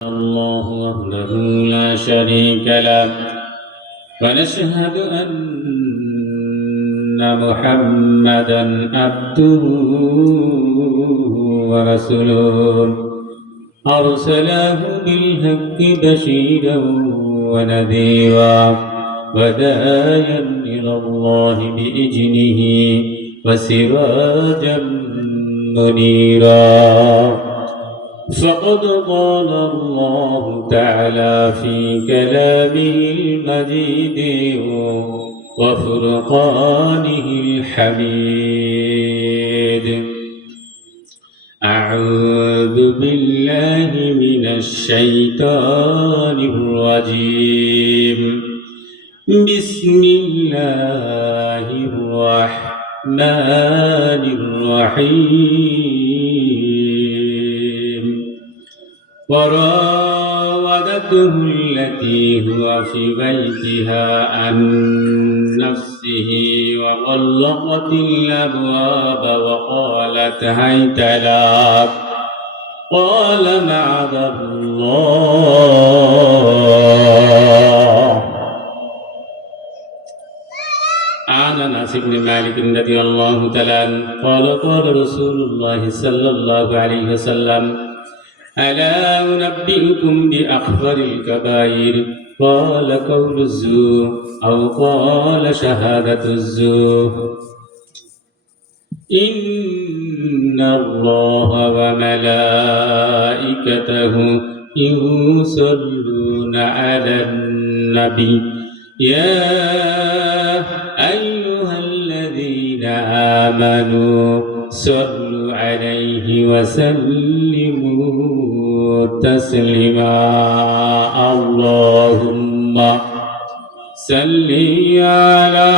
الله وحده لا شريك له ونشهد أن محمدا عبده ورسوله أرسله بالحق بشيرا ونذيرا وداعيا إلى الله بإذنه وسراجا منيرا فقد قال الله تعالى في كلامه المجيد وفرقانه الحميد أعوذ بالله من الشيطان الرجيم بسم الله الرحمن الرحيم وراودته التي هو في بيتها عن نفسه وغلقت الأبواب وقالت هيت لك قال معاذ الله. عن أنس بن مالك رضي الله تعالى عنه قال قال رسول الله صلى الله عليه وسلم ألا أنبئكم بأخبر الكبائر قال قول الزور أو قال شهادة الزور إن الله وملائكته يصلون على النبي يا أيها الذين آمنوا صلوا عليه وسلموا تسليما اللهم صل على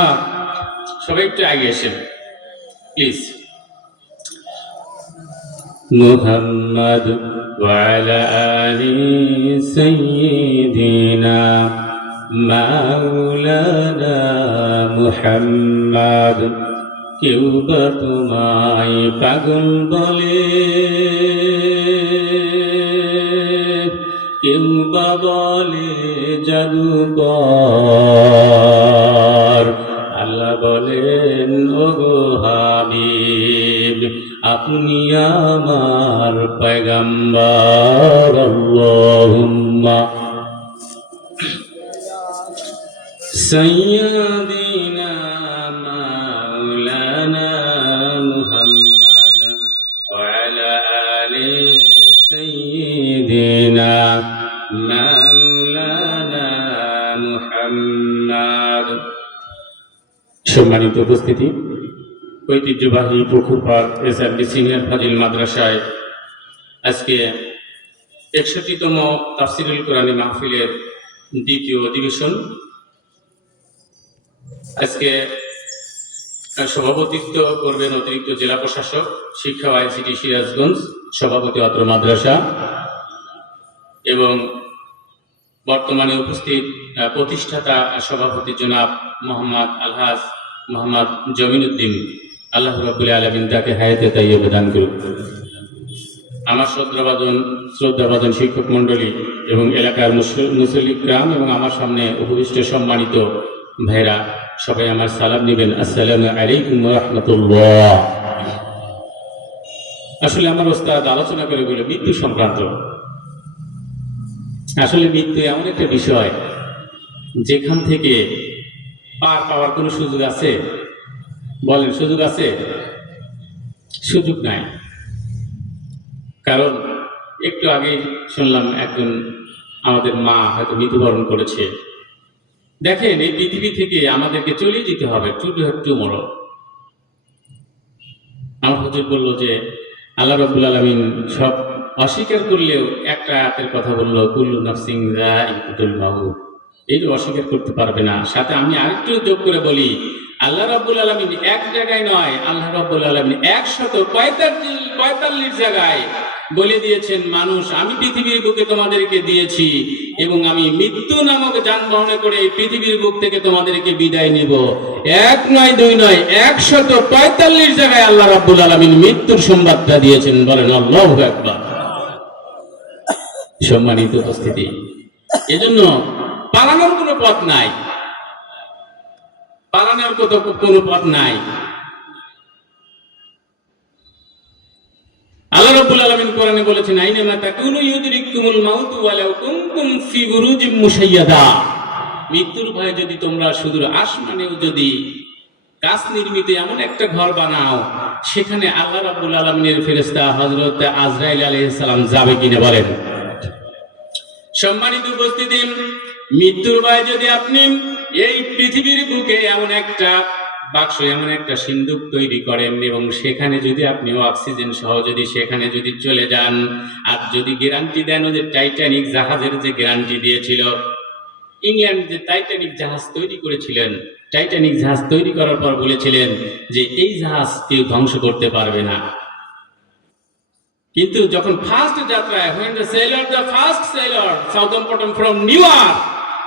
সবাই একটু আগে আসেন প্লিজ মুহাম্মদ وعلى آل سيدنا مولانا মুহাম্মদ কেউ বা তোমায় পাগল বলে কেউ বা বলে জাদুকর আল্লাহ বলেন ওগো হাবিব আপনি আমার পয়গম্বর আল্লাহুম্মা সাইয়্যিদিনা মাওলানা মুহাম্মদ ওয়া আলা আলি সাইয়্যিদিনা মাওলানা মুহাম্মদ। সম্মানিত উপস্থিতি, ঐতিহ্যবাহী পুকুরপাড় এসআরবি সিনিয়র ফাজিল মাদ্রাসায় আজকে ৬১তম তাফসিরুল কোরআনী মাহফিলের দ্বিতীয় অধিবেশন। আজকে সভাপতিত্ব করবেন অতিরিক্ত জেলা প্রশাসক শিক্ষা ও আইসিটি সিরাজগঞ্জ, সভাপতি অত্র মাদ্রাসা, এবং বর্তমানে উপস্থিত প্রতিষ্ঠাতা সভাপতি জনাব মোহাম্মদ আলহাজ মোহাম্মদ জমিনউদ্দিন, আল্লাহ রাব্বুল আলামিন তাকে হায়াতে তাইয়্যিবা দান করুন। আমার শ্রদ্ধাভাজন শিক্ষক মণ্ডলী এবং এলাকার মুসল্লি গ্রাম এবং আমার সামনে উপবিষ্ট সম্মানিত ভাইরা, সবাই আমার সালাম নেবেন। আসসালামু আলাইকুম ওয়া রাহমাতুল্লাহ। আসলে আমার ওস্তাদ আলোচনা করে বলে মৃত্যু সংক্রান্ত। আসলে মৃত্যু এমন একটা বিষয় যেখান থেকে পার পাওয়ার কোনো সুযোগ আছে? বলেন, সুযোগ আছে? সুযোগ নাই। কারণ একটু আগে শুনলাম একজন আমাদের মা হয়তো মৃত্যুবরণ করেছে। দেখেন, এই পৃথিবী থেকে আমাদেরকে চলে যেতে হবে, টুমরো। আমার হুজুর বলল যে আল্লাহ রাব্বুল আলামিন সব অস্বীকার করলেও একটা আয়াতের কথা বললো, কুল্লু নাফসিন যায়িকাতুল মাউত। এইটা অস্বীকার করতে পারবে না। সাথে আমি আরেকটু যোগ করে বলি, আল্লাহ রাব্বুল আলামিন এক জায়গায় নয়, আল্লাহ রাব্বুল আলামিন ১৪৫ জায়গায় বলে দিয়েছেন, মানুষ আমি পৃথিবীর বুকে তোমাদেরকে দিয়েছি এবং আমি মৃত্যু নামক যানবাহনে করে এই পৃথিবীর বুক থেকে তোমাদেরকে বিদায় নিব। এক নয়, দুই নয়, ১৪৫ জায়গায় আল্লাহ রাব্বুল আলামিন মৃত্যুর সংবাদটা দিয়েছেন। বলেন আল্লাহু আকবার। সম্মানিত উপস্থিতি, এজন্য পালানোর কোনো পথ নাই, পালানোর কোনো পথ নাই। আল্লাহ রাব্বুল আলামিন কোরআনে বলেছেন, আইনামা তাকুনু ইউদরিকুমুল মাউতু ওয়ালাউ কুনতুম ফি বুরুজিম মুশাইয়াদা। মৃত্যুর ভয়ে যদি তোমরা সুদূর আসমানেও যদি কাচ নির্মিত এমন একটা ঘর বানাও, সেখানে আল্লাহ রাব্বুল আলামিনের ফেরেশতা হযরত আজরাইল আলাইহিস সালাম যাবে কিনা বলেন? সম্মানিত উপস্থিতি, মৃত্যুর ভয়ে যদি আপনি এই পৃথিবীর বুকে এমন একটা বাক্স, এমন একটা সিন্দুক তৈরি করেন এবং সেখানে যদি আপনি অক্সিজেন সহ যদি সেখানে যদি চলে যান, আর যদি গ্যারান্টি দেন যে টাইটানিক জাহাজের যে গ্যারান্টি দিয়েছিল, ইংল্যান্ড যে টাইটানিক জাহাজ তৈরি করেছিলেন, টাইটানিক জাহাজ তৈরি করার পর বলেছিলেন যে এই জাহাজ কেউ ধ্বংস করতে পারবে না। কিন্তু যখন ফার্স্ট যাত্রায়, when the first sailor Southampton from New York,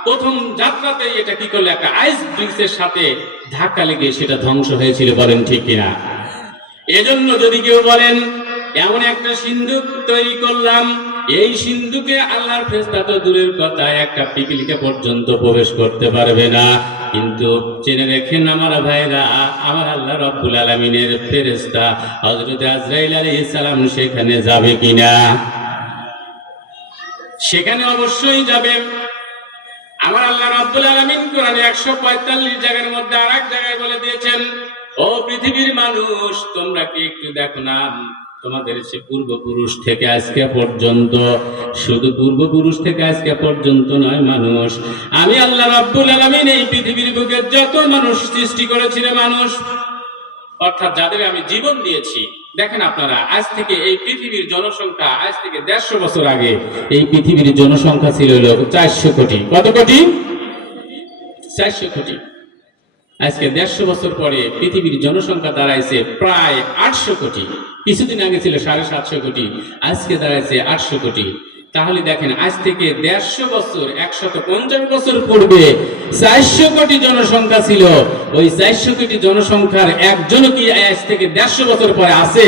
প্রথম যাত্রাতে এটা কি করলো, একটা আইস ব্রিজের সাথে ধাক্কা লেগে সেটা ধ্বংস হয়েছিল, বলেন ঠিক কিনা? এজন্য যদি কেউ বলেন এমন একটা সিন্ধুক তৈরি করলাম, এই সিন্ধুকে আল্লাহর ফেরেশতা তো দূরের কথা, একটা পিপিলিকা পর্যন্ত প্রবেশ করতে পারবে না, কিন্তু জেনে রেখেন আমার ভাইরা, আমার আল্লাহ রাব্বুল আলামিনের ফেরেশতা হযরত আজরাইল আলাইহিস সালাম সেখানে যাবে কিনা? সেখানে অবশ্যই যাবে। আমার আল্লাহ রাব্বুল আলামিন কোরআনে 145 জায়গার মধ্যে আরেক জায়গায় বলে দিয়েছেন, ও পৃথিবীর মানুষ, তোমরা কি একটু দেখো না, তোমাদের সে পূর্বপুরুষ থেকে আজকে পর্যন্ত, শুধু পূর্বপুরুষ থেকে আজকে পর্যন্ত নয় মানুষ, আমি আল্লাহ রাব্বুল আলামিন এই পৃথিবীর বুকে যত মানুষ সৃষ্টি করেছিল, মানুষ অর্থাৎ যাদের আমি জীবন দিয়েছি, দেখেন আপনারা, আজ থেকে এই পৃথিবীর জনসংখ্যা, আজ থেকে 150 বছর আগে এই পৃথিবীর জনসংখ্যা ছিল 400 কোটি। কত কোটি? 400 কোটি। আজকে 150 বছর পরে পৃথিবীর জনসংখ্যা দাঁড়াইছে প্রায় 800 কোটি। কিছুদিন আগে ছিল 750 কোটি, আজকে দাঁড়াইছে 800 কোটি। তাহলে দেখেন, আজ থেকে 150 বছর, 150 বছর পূর্বে 400 কোটি জনসংখ্যা ছিল। ওই 400 কোটি জনসংখ্যার একজনও কি আজ থেকে 150 বছর পরে আছে?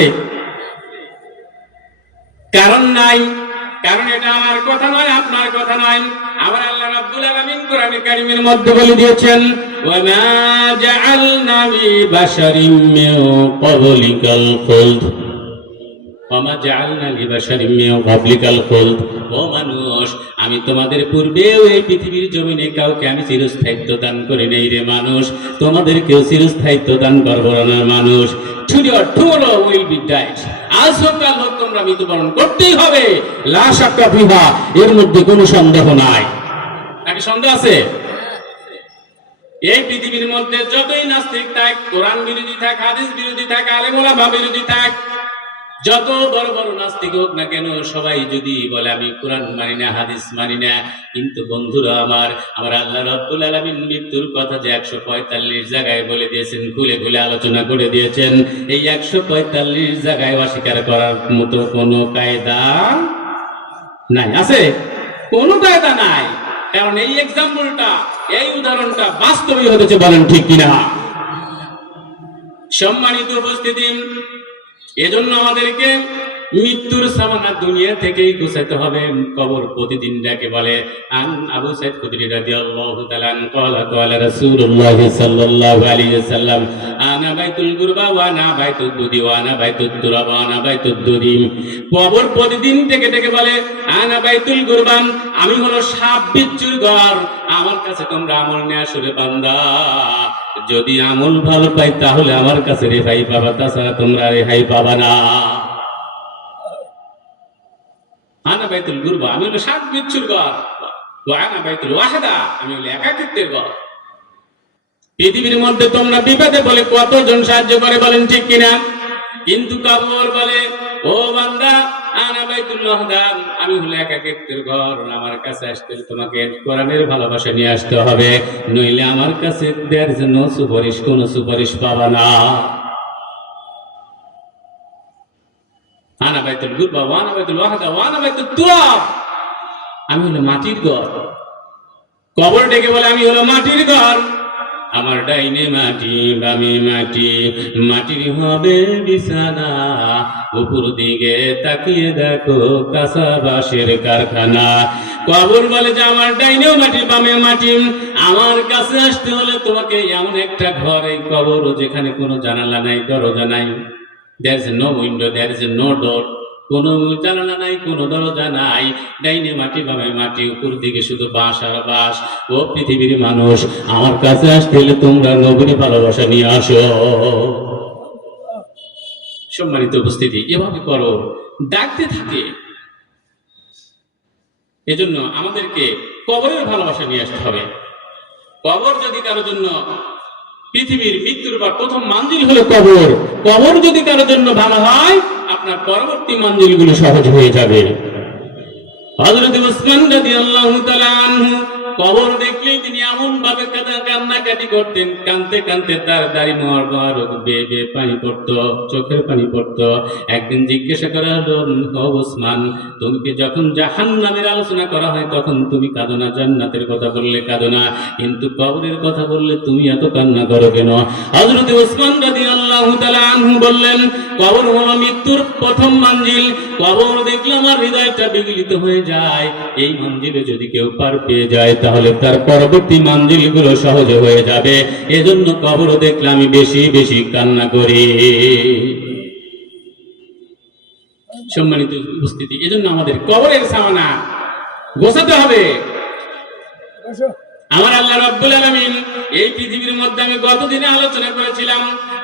কারণ নাই। কারণ এটা আমার কথা নয়, আপনার কথা নয়, আমার আল্লাহ রাব্বুল আলামিন কোরআনে কারীমের মধ্যে বলে দিয়েছেন, ওয়া মা জাআলনা লিবাশারিন মিন ক্বাবলিকাল খুলদ, ওয়া মা জাআলনা লিবাশারিন মিন ক্বাবলিকাল খুলদ। ও মানুষ, আমি তোমাদের পূর্বেও এই পৃথিবীর জমিনে কাউকে আমি চিরস্থায়িত্ব দান করি নাই রে মানুষ, তোমাদেরকেও চিরস্থায়িত্ব দান করবো না মানুষ। Tomorrow will be died. আজ হোক কাল হোক তোমরা মৃত্যুবরণ করতেই হবে, লা শাক্কা ফিহা, এর মধ্যে কোনো সন্দেহ নাই। নাকি সন্দেহ আছে? এই পৃথিবীর মধ্যে যতই নাস্তিক থাক, কোরআন বিরোধী থাক, হাদিস বিরোধী থাক, আলেম ওলামা বিরোধী থাক, যত বড় বড় নাস্তিক হোক না কেন, সবাই যদি বলে আমি কোরআন মানি না, হাদিস মানি না, কিন্তু বন্ধুরা আমার, আমার আল্লাহ রাব্বুল আলামিন মৃত্যুর কথা যে 145 জায়গায় বলে দিয়েছেন, খুলে খুলে আলোচনা করে দিয়েছেন, এই 145 জায়গায় অস্বীকার করার মতো কোনো কায়দা নাই। আছে? কোনো কায়দা নাই। কারণ এই এক্সাম্পলটা, এই উদাহরণটা বাস্তবই হতেছে, বলেন ঠিক কিনা? সম্মানিত উপস্থিতি, এজন্য আমাদেরকে মৃত্যুর সামানা দুনিয়া থেকেই গুছাইতে হবে। কবর প্রতিদিন ডাকে বলে। আন আবু সাইদ খুদরি রাদিয়াল্লাহু তাআলা আন ক্বালা ক্বালা রাসূলুল্লাহ সাল্লাল্লাহু আলাইহি ওয়াসাল্লাম, আনা বাইতুল গুরবা ওয়া আনা বাইতুদ দুদি ওয়া আনা বাইতুদ তুরাব ওয়া আনা বাইতুদ দুদিম। কবর প্রতিদিন থেকে থেকে বলে, আনা বাইতুল গুরবান, আমি হলো সাপ বিচ্ছুর ঘর, আমার কাছে তোমরা আমল নিয়ে আসো রে বান্দা। যদি আমল ভালো পাই তাহলে আমার কাছে রেহাই পাবা, তাছাড়া তোমরা রেহাই পাবা না। আনা বাইতুল গুরবা, আমি হলো সাত বিচ্ছুর ঘর, আনা বাইতুল ওয়াহদা, আমি হলো একাকিত্বের ঘর। পৃথিবীর মধ্যে তোমরা বিপদে বলে কতজন সাহায্য করে, বলেন ঠিক কিনা? কিন্তু কবর বলে, ও বান্দা, আনা বাইতুল ওয়াহদা, আমি হলো একাকিত্বের ঘর, আমার কাছে আসতে তোমাকে কোরআনের ভালোবাসা নিয়ে আসতে হবে, নইলে আমার কাছে দেওয়ার জন্য কোনো সুপারিশ পাবা না। আনা বাইতুল গুরবা ওয়া আনা বাইতুল ওয়াহদা ওয়া আনা বাইতুত তুরাব, আমি হলো মাটির ঘর। কবর ডেকে বলে, আমি হলো মাটির ঘর, আমার ডাইনে মাটি বামে মাটি, মাটির হবে বিছানা, উপর দিকে তাকিয়ে দেখো কাঁচা বাঁশের কারখানা। কবর বলে যে আমার ডাইনেও মাটি বামে মাটি, আমার কাছে আসতে হলে তোমাকে এমন একটা ঘর, এই কবর যেখানে কোনো জানালা নাই দরজা নাই, there is no window, there is no door, কোনো জানালা নাই কোনো দরজা নাই, ডাইনে মাটি বামে মাটি, উপর দিকে শুধু বাঁশ আর বাঁশ। ও পৃথিবীর মানুষ, আমার কাছে আসতে হলে তোমরা নবীর ভালোবাসা নিয়ে আসো। সম্মানিত উপস্থিতি, এভাবে করো, ডাকতে থাকে। এজন্য আমাদেরকে কবরের ভালোবাসা নিয়ে আসতে হবে। কবর যদি কারোর জন্য পৃথিবীর মৃত্যুর পর প্রথম মঞ্জিল হলো কবর, কবর যদি কারোর জন্য ভালো হয়, আপনার পরবর্তী মঞ্জিলগুলো সহজ হয়ে যাবে। হযরত উসমান রাদিয়াল্লাহু তাআলা আনহু কবর দেখলেই তিনি এমন ভাবে কান্নাকাটি করতেন, কাঁদতে কাঁদতে তার দাড়ি মোবারক বেয়ে বেয়ে পানি পড়তো, চোখের পানি পড়তো। একদিন জিজ্ঞাসা করা হলো, ও উসমান, তুমি যখন জাহান্নামের আলোচনা করা হয় তখন তুমি কাঁদো না, জান্নাতের কথা বললে কাঁদো না, কিন্তু কবরের কথা বললে তুমি এত কান্না করো কেন? হযরত উসমান রাদিয়াল্লাহু তাআলা আনহু বললেন, কবর হলো মৃত্যুর প্রথম মঞ্জিল, কবর দেখলে আমার হৃদয়টা বিগলিত হয়ে যায়। এই মঞ্জিলে যদি কেউ পার পেয়ে যায় তাহলে তার পরবর্তী মঞ্জিলগুলো সহজ হয়ে যাবে। এজন্য কবর দেখলে আমি বেশি বেশি কান্না করি। সম্মানিত উপস্থিতি, এজন্য আমাদের কবরের সামানা গোছাতে হবে। আমার আল্লাহ রাব্বুল আলামিন এই পৃথিবীর মধ্যে, আমি গতদিনে আলোচনা করেছিলাম,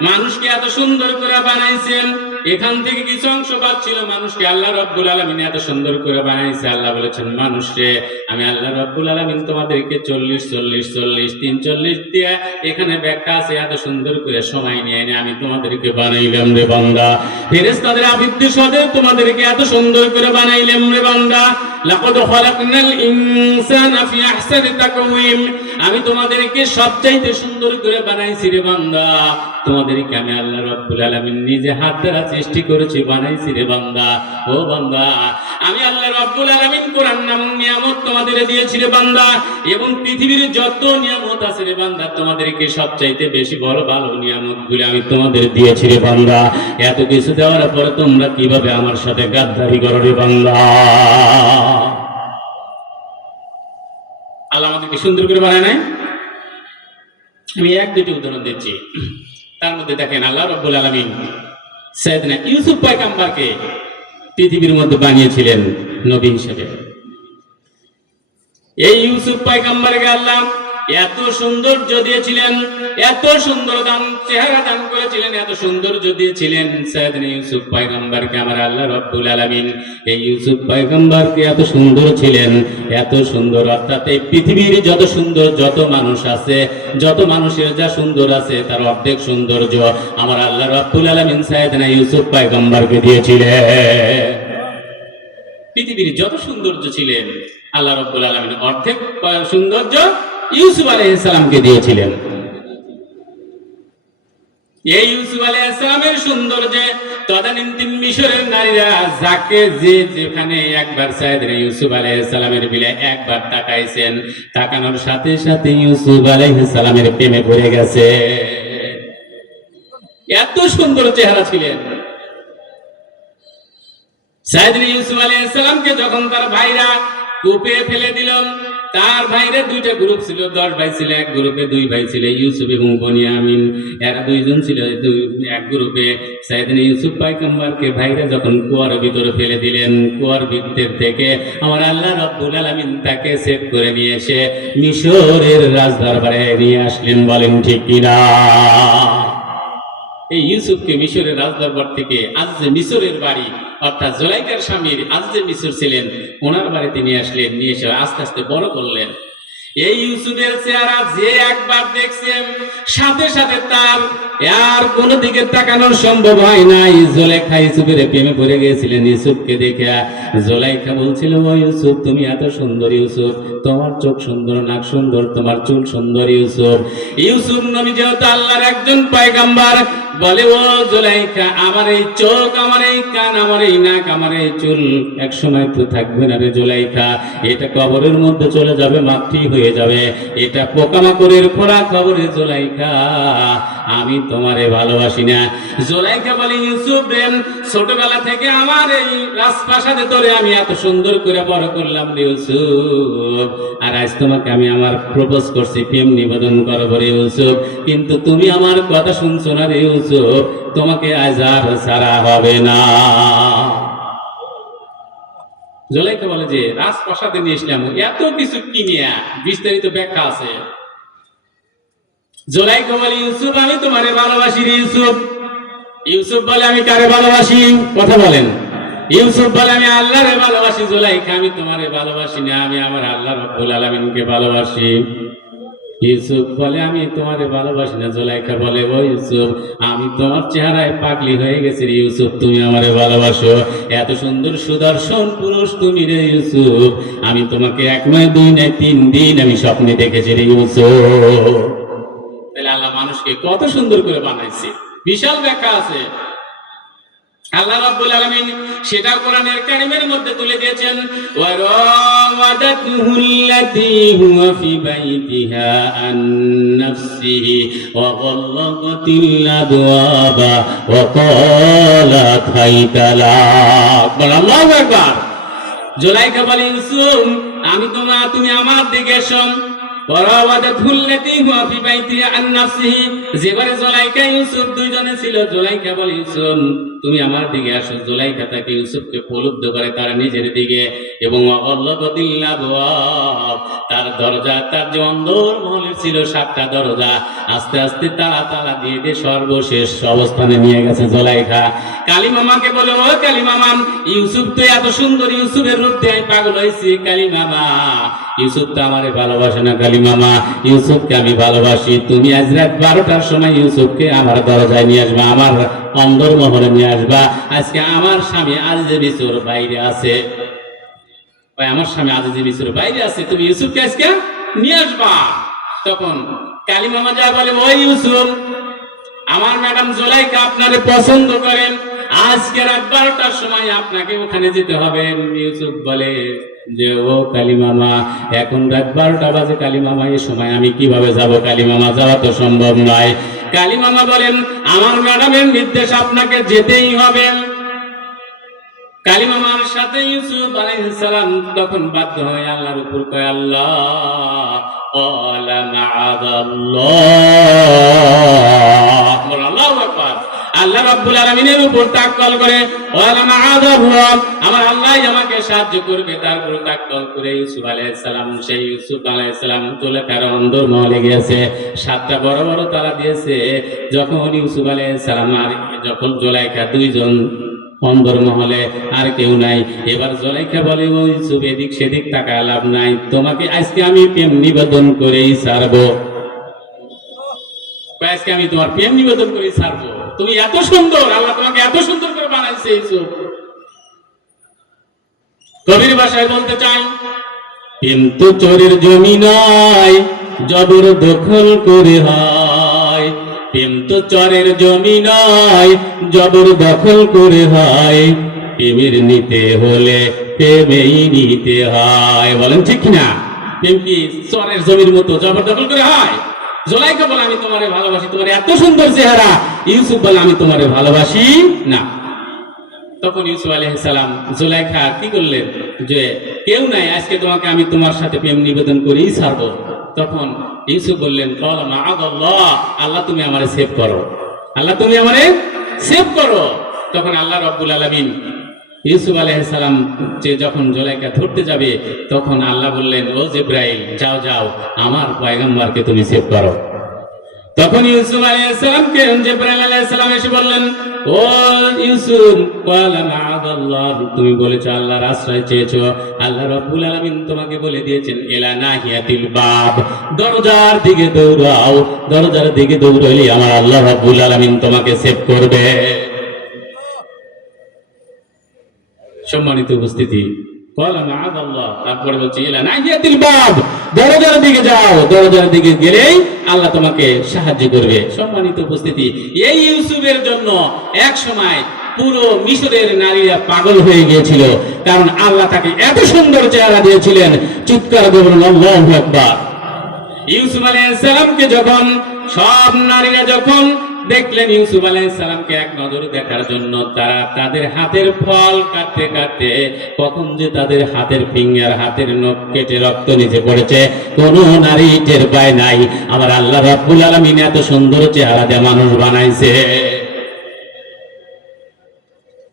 মানুষকে এত সুন্দর করে বানাইছেন। এখান থেকে কিছু অংশ পাচ্ছিল, মানুষকে আল্লাহ রাব্বুল আলামিন এত সুন্দর করে বানাইছে। আল্লাহ বলেছেন, মানুষকে আমি আল্লাহ রাব্বুল আলামিন তোমাদেরকে 40 40 40 43 দিয়ে, এখানে ব্যাখ্যা আছে, এত সুন্দর করে সময় নিয়ে এনে আমি তোমাদেরকে বানাইলাম রে বান্দা। ফেরেশতাদের আবিদ্যা সদে তোমাদেরকে এত সুন্দর করে বানাইলাম রে বান্দা। লাকাদ খালাকনাল ইনসানা ফি আহসানি তাকওয়িম, আমি তোমাদেরকে সবচাইতে সুন্দর করে বানাইছি রে বান্দা। তোমাদেরকে আমি আল্লাহ রাব্বুল আলামিন নিজে হাত দ্বারা সৃষ্টি করেছি, বানাইছি রে বান্দা। ও বান্দা, আমি আল্লাহ রাব্বুল আলামিন কোরআন নামক নিয়ামত তোমাদের দিয়েছি রে বান্দা, এবং পৃথিবীর যত নিয়ামত আছে রে বান্দা, তোমাদেরকে সবচাইতে বেশি বড় ভালো নিয়ামতগুলো আমি তোমাদের দিয়েছি রে বান্দা। এত কিছু দেওয়ার পরে তোমরা কিভাবে আমার সাথে গাদ্দারি করো রে বান্দা? আল্লাহ আমাদেরকে সুন্দর করে বানায় নাই? আমি এক দুটি উদাহরণ দিচ্ছি। তার মধ্যে দেখেন, আল্লাহ রাব্বুল আলামিন সাইয়েদনা ইউসুফ পয়গম্বরকে পৃথিবীর মধ্যে বানিয়েছিলেন নবী হিসেবে। এই ইউসুফ পয়গম্বরকে আল্লাহ এত সৌন্দর্য দিয়েছিলেন, এত সুন্দর চেহারা দান করেছিলেন, এত সৌন্দর্য দিয়েছিলেন সাইয়েদনা ইউসুফ পয়গম্বরকে। আমার আল্লাহ রাব্বুল আলামিন এই ইউসুফ পয়গম্বরকে এত সুন্দর ছিলেন, এত সুন্দর, অর্থাৎ এই পৃথিবীর যত সুন্দর যত মানুষ আছে, যত মানুষের যা সুন্দর আছে তার অর্ধেক সৌন্দর্য আমার আল্লাহ রাব্বুল আলামিন সাইয়েদনা ইউসুফ পয়গম্বরকে দিয়েছিলেন। পৃথিবীর যত সৌন্দর্য ছিলেন আল্লাহ রাব্বুল আলামিন অর্ধেক সৌন্দর্য ইউসুফ আলাইহিস সালামকে দিয়েছিলেন। এই ইউসুফ আলাইহিস সালামের সৌন্দর্যে তদানীন্তন মিশরের নারীরা যাকে যেখানে একবার সাইয়েদনা ইউসুফ আলাইহিস সালামের বিলে একবার তাকাইছেন, তাকানোর সাথে সাথে ইউসুফ আলাইহিস সালামের প্রেমে পড়ে গেছে। এত সুন্দর চেহারা ছিলেন। সাইয়েদনা ইউসুফ আলাইহিস সালামকে যখন তার ভাইরা কূপে ফেলে দিল, তার ভাইরা দুইটা গ্রুপ ছিল, 10 ভাই ছিল। এক গ্রুপে 2 ভাই ছিল, ইউসুফ এবং বনিয়ামিন, এরা দুইজন ছিল এক গ্রুপে। সাইয়েদনা ইউসুফ পয়গম্বরকে ভাইরা যখন কুয়ার ভিতরে ফেলে দিলেন, কুয়ার ভিতর থেকে আমার আল্লাহ রাব্বুল আলামিন তাকে সেভ করে নিয়ে এসে মিশরের রাজদরবারে নিয়ে আসলেন। বলেন ঠিক কিনা? এই ইউসুফকে মিশরের রাজদরবার থেকে আজিজে মিশরের বাড়ি, অর্থাৎ জুলাইখার স্বামীর আজিজে মিশর ছিলেন, ওনার বাড়িতে নিয়ে আসলেন। নিয়ে এসে আস্তে আস্তে বড় করলেন। এই ইউসুফের চেহারা যে একবার দেখছেন, সাথে সাথে তার আর কোনো দিকে তাকানোর সম্ভব হয় নাই। জুলাইখা ইউসুফের প্রেমে পড়ে গিয়েছিলেন। ইউসুফকে দেখে জুলাইখা বলছিল, ও ইউসুফ, তুমি এত সুন্দর ইউসুফ, তোমার চোখ সুন্দর, নাক সুন্দর, তোমার চুল সুন্দর ইউসুফ। ইউসুফ নবী যেহেতু আল্লাহর একজন পয়গম্বর, বলে, ও জুলাইখা, আমার এই চোখ, আমার এই কান, আমার এই নাক, আমার এই চুল এক সময় তো থাকবে না রে জুলাইখা, এটা কবরের মধ্যে চলে যাবে, মাটি হয়ে যাবে, এটা পোকামাকড়ের খোরাক হবে রে জুলাইখা, আমি তোমারে ভালোবাসি না। জুলাইখা বলে, ইউসুফ রে, ছোটবেলা থেকে আমার এই রাজপ্রাসাদে তোরে আমি এত সুন্দর করে বড় করলাম রে ইউসুফ, আর আজ তোমাকে আমি আমার প্রপোজ করছি, প্রেম নিবেদন করবো রে ইউসুফ, কিন্তু তুমি আমার কথা শুনছো না রে ইউসুফ, তোমাকে আজ আর ছাড়া হবে না। জুলাইখা বলে যে রাজপ্রাসাদে নিয়ে এসলাম, এত কিছু কি নিয়ে, বিস্তারিত ব্যাখ্যা আছে। জুলাইখা বলে, ইউসুফ আমি তোমারে ভালোবাসি রে ইউসুফ। ইউসুফ বলে, আমি কারে ভালোবাসি, কথা বলেন। ইউসুফ বলে, আমি আল্লাহরে ভালোবাসি। জুলাইখা, আমি তোমারে ভালোবাসি না, আমি আমার আল্লাহ রাব্বুল আলামিনকে ভালোবাসি। ইউসুফ বলে, আমি তোমারে ভালোবাসি না। জুলাইখা বলে, ও ইউসুফ, আমি তোমার চেহারায় পাগলি হয়ে গেছি রে ইউসুফ, তুমি আমারে ভালোবাসো, এত সুন্দর সুদর্শন পুরুষ তুমি রে ইউসুফ, আমি তোমাকে 1 নয় 2 নয় 3 দিন আমি স্বপ্নে দেখেছি রে ইউসুফ। তাহলে আল্লাহ মানুষকে কত সুন্দর করে বানাইছে, বিশাল ব্যাখ্যা আছে। আল্লাহ রাব্বুল আলামিন সেটা কোরআনের কারিমের মধ্যে তুলে দিয়েছেন, ওয়া রাওয়াদাতুহুল্লাতী হুয়া ফি বাইতিহা আন নাফসিহি ওয়া গাল্লাকাতিল আবওয়াবা ওয়া ক্বালাত হাইতা লাক। আল্লাহু আকবার। জুলাইখা বলে, ইউসুফ আমি তুমি আমার দিকে এসো। ওয়ারাওয়াদাতুহুল্লাতী হুয়া ফি বাইতিহা আন নাফসিহি, যেবারে জুলাইখা ইউসুফ দুইজনে ছিল, জুলাইখা বলে, ইউসুফ তুমি আমার দিকে আসো। জুলাইখা তাকে ইউসুফকে প্রলুব্ধ করে তার নিজের দিকে, এবং ওয়াগাল্লাকাতিল আবওয়াব, তার দরজা, তার যে অন্দর মহলের ছিল 7টা দরজা, আস্তে আস্তে তালা তালা দিয়ে দিয়ে সর্বশেষ অবস্থানে নিয়ে গেছে জুলাইখা। কালিমামাকে বলে, ও কালিমামা, ইউসুফ তো এত সুন্দর, ইউসুফের রূপ দিয়ে আমি পাগল হয়েছি। কালিমামা, ইউসুফ তো আমারে ভালোবাসে না। কালিমামা, ইউসুফকে আমি ভালোবাসি, তুমি আজ রাত 12টার সময় ইউসুফকে আমার দরজায় নিয়ে আসবা, আমার অন্দর মহলে নিয়ে আসবা। আজকে আমার স্বামী আজিজে মিসর বাইরে আছে, আমার স্বামী আজিজে মিসর বাইরে আছে, তুমি ইউসুফকে আজকে নিয়ে আসবা। তখন কালিমামা যা বলে, ও ইউসুফ, আমার ম্যাডাম জুলাইখা আপনারে পছন্দ করেন, আজকে রাত 12টার সময় আপনাকে ওখানে যেতে হবে। ইউসুফ বলে যে, ও কালিমামা, এখন রাত 12টা বাজে, কালিমামা এই সময় আমি কিভাবে যাব? কালিমামা, যাওয়া তো সম্ভব নয়। কালিমামা বলেন, আমার ম্যাডামের নির্দেশ, আপনাকে যেতেই হবে। কালিমামার সাথে ইউসুফ আলাইহিস সালাম তখন বাধ্য হয়ে আল্লাহর উপর কয়, আল্লাহ ক্বালা মাআযাল্লাহ, আল্লাহু আকবার। আল্লাহ রাব্বুল আলামিনের উপর তাওয়াক্কুল করে, ওয়ালা মাআযাল্লাহ, আমার আল্লাহই আমাকে সাহায্য করবে, তার উপর তাওয়াক্কুল করে ইউসুফ আলাইহিস সালাম, সেই ইউসুফ আলাইহিস সালাম জুলাইখার অন্দর মহলে গিয়েছে, 7টা বড় বড় তালা দিয়েছে। যখন ইউসুফ আলাইহিস সালাম আর যখন জুলাইখা দুইজন অন্দর মহলে, আর কেউ নাই। এবার জুলাইখা বলে, ও ইউসুফ, এদিক সেদিক তাকায় লাভ নাই, তোমাকে আজকে আমি প্রেম নিবেদন করেই ছাড়বো। আজকে আমি তোমার প্রেম নিবেদন করেই ছাড়বো, তুমি এত সুন্দর, আল্লাহ তোমাকে এত সুন্দর করে বানাইছে। ইউসুফ কবির ভাষায় বলতে চাই, প্রেম তো চোরের জমি নয়, জবর দখল করে হয়। প্রেম তো চরের জমি নয়, জবর দখল করে হয়। প্রেমের নিতে হলে প্রেমেই নিতে হয়। বলেন ঠিক কিনা? প্রেম কি চরের জমির মতো জবর দখল করে হয়? জুলাইখা বলে, আমি তোমারে ভালোবাসি, তোমার এত সুন্দর চেহারা। ইউসুফ বলে, আমি তোমারে ভালোবাসি না। তখন ইউসুফ আলাইহিস সালাম জুলাইখা কি করলেন, যে কেউ নাই, আজকে তোমাকে আমি তোমার সাথে প্রেম নিবেদন করেই ছাড়বো। তখন ইউসুফ বললেন, ক্বালা মাআযাল্লাহ, আল্লাহ তুমি আমারে সেভ করো, আল্লাহ তুমি আমারে সেভ করো। তখন আল্লাহ রাব্বুল আলামিন ইউসুফ আলাইহিস সালাম যে যখন জুলাইখা ধরতে যাবে, তখন আল্লাহ বললেন, ও জিবরাইল, যাও যাও, আমার পয়গম্বরকে তুমি সেভ করো। তখন ইউসুফ আলাইহিস সালামকে জিবরাইল আলাইহিস সালাম এসে বললেন, ও ইউসুফ, ক্বালা মাআযাল্লাহ, তুমি বলেছো আল্লাহর আশ্রয় চেয়েছো, আল্লাহ রাব্বুল আলামিন তোমাকে বলে দিয়েছেন, ইলা নাহিয়াতিল বাব, দরজার দিকে দৌড়াও, দরজার দিকে দৌড়াইলে আমার আল্লাহ রাব্বুল আলামিন তোমাকে সেভ করবে। সম্মানিত উপস্থিতি, ক্বালা মাআযাল্লাহ, তারপরে বলছে ইলা নাহিয়াতিল বাব, দরজার দিকে যাও, দরজার দিকে গেলেই আল্লাহ তোমাকে সাহায্য করবে। সম্মানিত উপস্থিতি, এই ইউসুফের জন্য এক সময় পুরো মিশরের নারীরা পাগল হয়ে গিয়েছিল, কারণ আল্লাহ তাকে এত সুন্দর চেহারা দিয়েছিলেন। চিৎকার করে বলুন আল্লাহু আকবার। ইউসুফ আলাইহিস সালামকে যখন সব নারীরা যখন দেখলেন ইউসুফ আলাইহিস সালামকে এক নজরে দেখার জন্য, তারা তাদের হাতের ফল কাটতে কাটতে কখন যে তাদের হাতের ফিঙ্গার, হাতের নখ কেটে রক্ত নিচে পড়েছে কোন নারী টের পায় নাই। আমার আল্লাহ রাব্বুল আলামিন এত সুন্দর চেহারা দিয়ে মানুষ বানাইছে,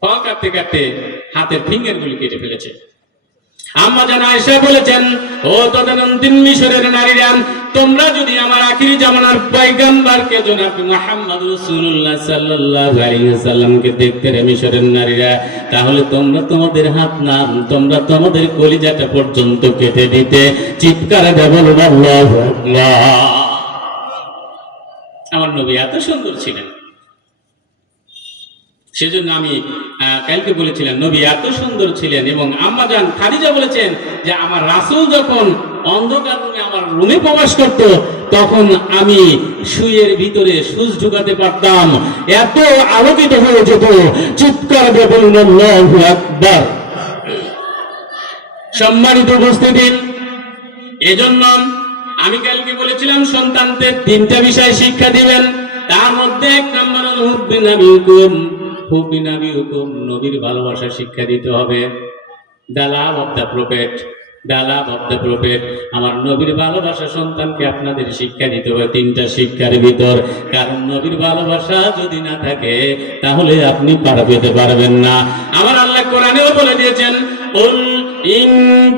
ফল কাটতে কাটতে হাতের ফিঙ্গার গুলি কেটে ফেলেছে। আম্মা জান আয়েশা বলেছেন, ও তদানীন্তন মিশরের নারীরা, তোমরা যদি আমার আখিরি জামানার পয়গম্বরকে জনাব মুহাম্মদ রাসূলুল্লাহ সাল্লাল্লাহু আলাইহি ওয়াসাল্লামকে দেখতে রে মিশরের নারীরা, তাহলে তোমরা তোমাদের হাত না, তোমরা তোমাদের কলিজাটা পর্যন্ত কেটে দিতে। চিৎকার দিয়ে বলুন আল্লাহু আকবার। আমার নবী এত সুন্দর ছিলেন, সেজন্য আমি কালকে বলেছিলাম নবী এত সুন্দর ছিলেন। এবং আম্মা জান খাদিজা বলেছেন যে আমার রাসূল যখন অন্ধকার রুমে আমার রুমে প্রবেশ করত, তখন আমি সুইয়ের ভিতরে সুচ ঢুকাতে পারতাম, এত আলোকিত হয়ে যেত। চিৎকার দিয়ে বলুন আল্লাহু আকবার। সম্মানিত উপস্থিতি, এজন্য আমি কালকে বলেছিলাম সন্তানদের তিনটা বিষয় শিক্ষা দিবেন, তার মধ্যে এক নম্বর হলো হুব্বি নাবিয়ুকুম, হুব্বি নাবিয়ুকুম, নবীর ভালোবাসা শিক্ষা দিতে হবে। The love of the prophet, the love of the prophet, আমার নবীর ভালোবাসা সন্তানকে আপনাদের শিক্ষা দিতে হবে তিনটা শিক্ষার ভিতর। কারণ নবীর ভালোবাসা যদি না থাকে তাহলে আপনি পার পেতে পারবেন না। আমার আল্লাহ কোরআনেও বলে দিয়েছেন, কুল ইন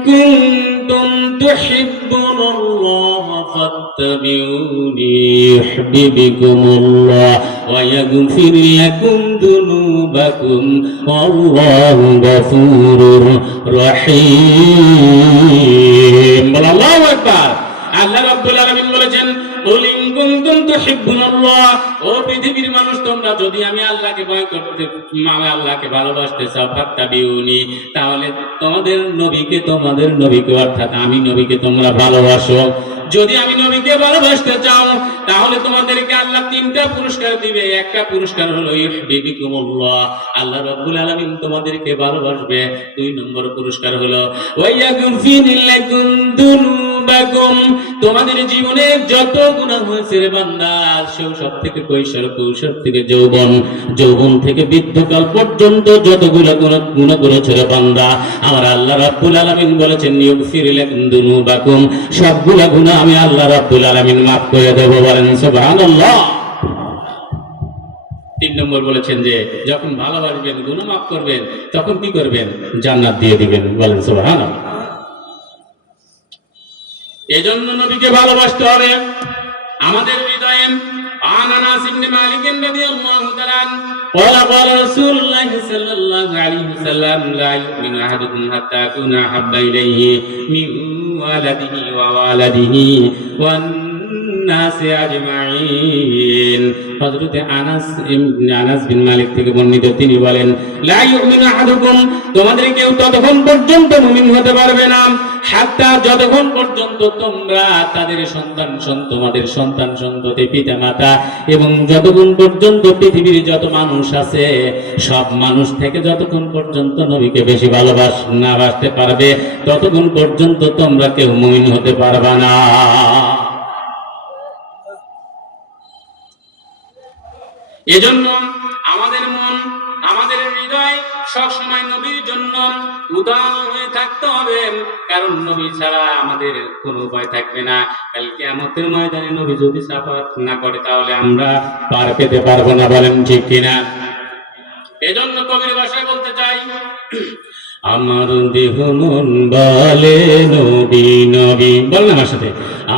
কুনতুম তুহিব্বুনাল্লাহ ফাত্তাবিউনি ইউহিব্বুকুমুল্লাহ ওয়া ইয়াগফির লাকুম যুনুবাকুম ওয়াল্লাহু গফুরুর রহিম। আল্লাহু আকবার। আল্লাহ রাব্বুল আলামিন বলেছেন, কুল ইন কুনতুম তুহিব্বুনাল্লাহ, ও পৃথিবীর মানুষ, তোমরা যদি আমি আল্লাহকে ভয় করতে, আল্লাহকে ভালোবাসতে চাও, ফাত্তাবিউনি, তাহলে তোমাদের নবীকে অর্থাৎ আমি নবীকে তোমরা ভালোবাসো। যদি আমি নবীকে ভালোবাসতে চাও তাহলে তোমাদেরকে আল্লাহ তিনটা পুরস্কার দিবে। একটা পুরস্কার হলো ইউহিব্বুকুমুল্লাহ, আল্লাহ রাব্বুল আলামিন তোমাদেরকে ভালোবাসবে। দুই নম্বর পুরস্কার হলো ওয়া ইয়াগফির লাকুম যুনুবাকুম, তোমাদের জীবনে যত গুনাহ হয়েছে রে বান্দা, সব থেকে কৈশোর থেকে যৌবন থেকে বৃদ্ধকাল পর্যন্ত যতগুলো গুনাহ করেছে রে বান্দা, আমার আল্লাহ রাব্বুল আলামিন বলেছেন ইউগফির লাকুম যুনুবাকুম, সবগুলা গুনাহ আমি আল্লাহ রাব্বুল আলামিন মাফ করে দেব। বলেন সুবহানাল্লাহ। তিন নম্বর বলেছেন যে যখন ভালোবাসবেন, গুনাহ মাফ করবেন, তখন কি করবেন? জান্নাত দিয়ে দিবেন। বলেন সুবহানাল্লাহ। এজন্য নবীকে ভালোবাসতে হবে আমাদের হৃদয়ে। عن انس بن مالك رضي الله تعالى عنه قال قال رسول الله صلى الله عليه وسلم لا يؤمن احدكم حتى اكون احب اليه من ولده ووالده والناس اجمعين। হযরত আনাস বিন মালিক থেকে বর্ণিত, তিনি বলেন, লা ইউমিনু আহাদুকুম, তোমাদের কেউ ততক্ষণ পর্যন্ত মুমিন হতে পারবে না, হাত্তা, যতক্ষণ পর্যন্ত তোমরা তাদের তোমাদের সন্তান সন্ততি, পিতা মাতা এবং যতক্ষণ পর্যন্ত পৃথিবীর যত মানুষ আছে সব মানুষ থেকে যতক্ষণ পর্যন্ত নবীকে বেশি না বাসতে পারবে, ততক্ষণ পর্যন্ত তোমরা কেউ মুমিন হতে পারবে না। এজন্য আমাদের মন, আমাদের হৃদয় সবসময় নবীর জন্য উদার হয়ে থাকতে হবে, কারণ নবী ছাড়া আমাদের কোনো উপায় থাকবে না। কাল কিয়ামতের ময়দানে নবী যদি শাফাআত না করে তাহলে আমরা পার পেতে পারবো না। বলেন ঠিক কিনা? এজন্য কবির ভাষায় বলতে চাই, আমার দেহ মন বলে নবী নবী, বল না আমার সাথে,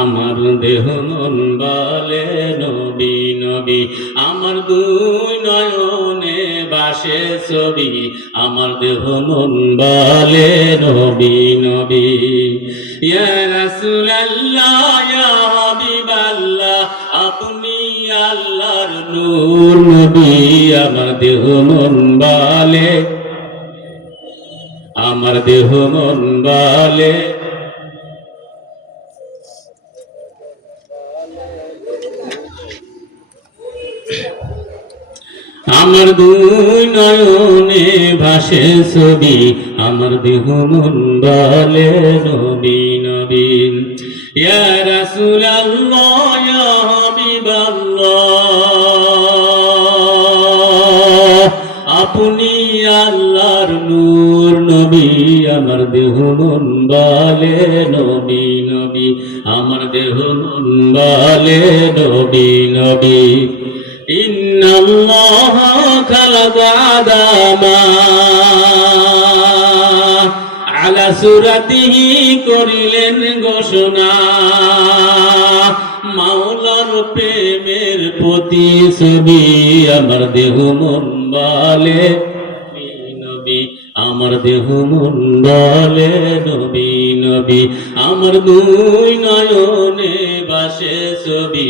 আমার দেহ মন বলে নবী নবী, আমার দুই নয়নে বাসে ছবি, আমার দেহ মন বলে নবী নবী। ইয়া রাসূলুল্লাহ ইয়া হাবিবাল্লাহ, আপনি আল্লাহর নূর নবী, আমার দেহ মন বলে, আমার দেহ মন বলে আমার দুই নয়নে ভাসে ছবি আমার দেহ মন বলে নবী নবী ইয়া রাসূলুল্লাহ ইয়া হাবিবাল্লাহ আপনি আল্লাহর নূর নবী আমার দেহ মন বলে নবী নবী আমার দেহ মন বলে নবী নবী ইন্নাল্লাহা খালাকা আদামা আলা সুরাতিহি করিলেন ঘোষণা মাওলার প্রেমের প্রতিছবি আমার দেহ মন বলে নবী আমার দেহ মন বলে নবী নবী আমার দুই নয়নে ভাসে ছবি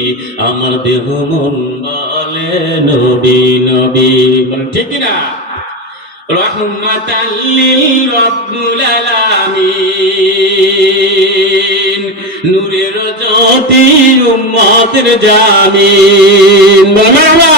আমার দেহ মন বলে নবী নবী ঠিক না রহমাতাল লিল রাব্বুল আলামিন নূরের জ্যোতি উম্মতের জামিন বাবা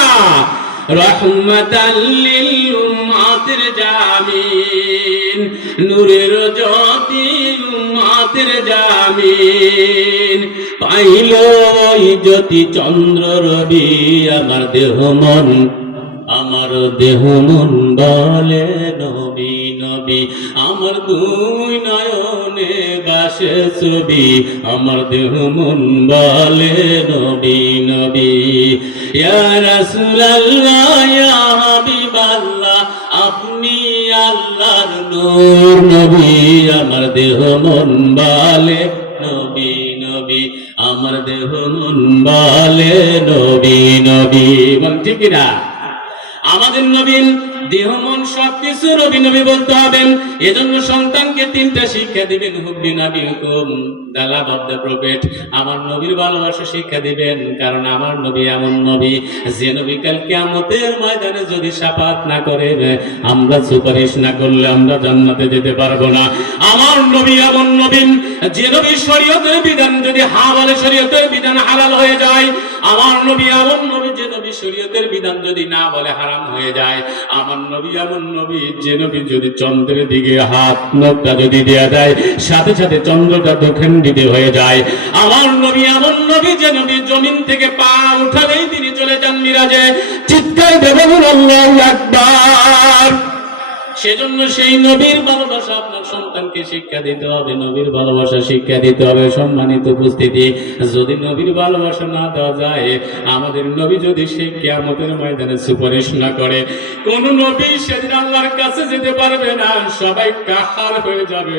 রহমাতাল লিল উম্মতের জামিন নূরের জ্যোতি উম্মতের জামিন পাইল ওই জ্যোতি চন্দ্র রবি আমার দেহ মন বলে নবী নবী আমার দুই নয়নে ভাসে ছবি আমার দেহ মন বলে নবী নবী ইয়া রাসূলুল্লাহ ইয়া হাবিবাল্লাহ আপনি আল্লাহর নূর নবী আমার দেহ মন বলে নবী নবী আমার দেহ মন বলে নবী নবী বলছি কিনা আমাদের নবীন দেহ মন সবকিছু নবী নবী বলতে হবেন এজন্য সন্তানকে তিনটা শিক্ষা দিবেন হুব্বি নবী হুকুম দা লাভ অফ দ্য প্রফেট আমার নবীর ভালোবাসা শিক্ষা দিবেন কারণ আমার নবী এমন নবী যে নবী কাল কিয়ামতের ময়দানে যদি শাফাত না করে আমরা সুপারিশ না করলে আমরা জান্নাতে যেতে পারবো না আমার নবী এমন নবী যে নবী শরীয়তের বিধান যদি হা বলে শরীয়তের বিধান হালাল হয়ে যায় আমার নবী এমন নবী যে নবী শরীয়তের বিধান যদি না বলে হারাম হয়ে যায় আমার নবী এমন নবী যে নবী যদি চন্দ্রের দিকে হাত নখটা যদি দেয়া যায় সাথে সাথে চন্দ্রটা দক্ষিণদিকে হয়ে যায় আমার নবী এমন নবী যে নবী জমিন থেকে পা উঠালেই তিনি চলে যান মিরাজে চিৎকার দেব আল্লাহু আকবার সেজন্য সেই নবীর ভালোবাসা আপনার সন্তানকে শিক্ষা দিতে হবে নবীর ভালোবাসা শিক্ষা দিতে হবে সম্মানিত উপস্থিতি যদি নবীর ভালোবাসা না দেওয়া যায় আমাদের নবী যদি সেই কিয়ামতের ময়দানে সুপারিশ না করে কোন নবী সেদিন আল্লাহর কাছে যেতে পারবে না সবাই কাহার হয়ে যাবে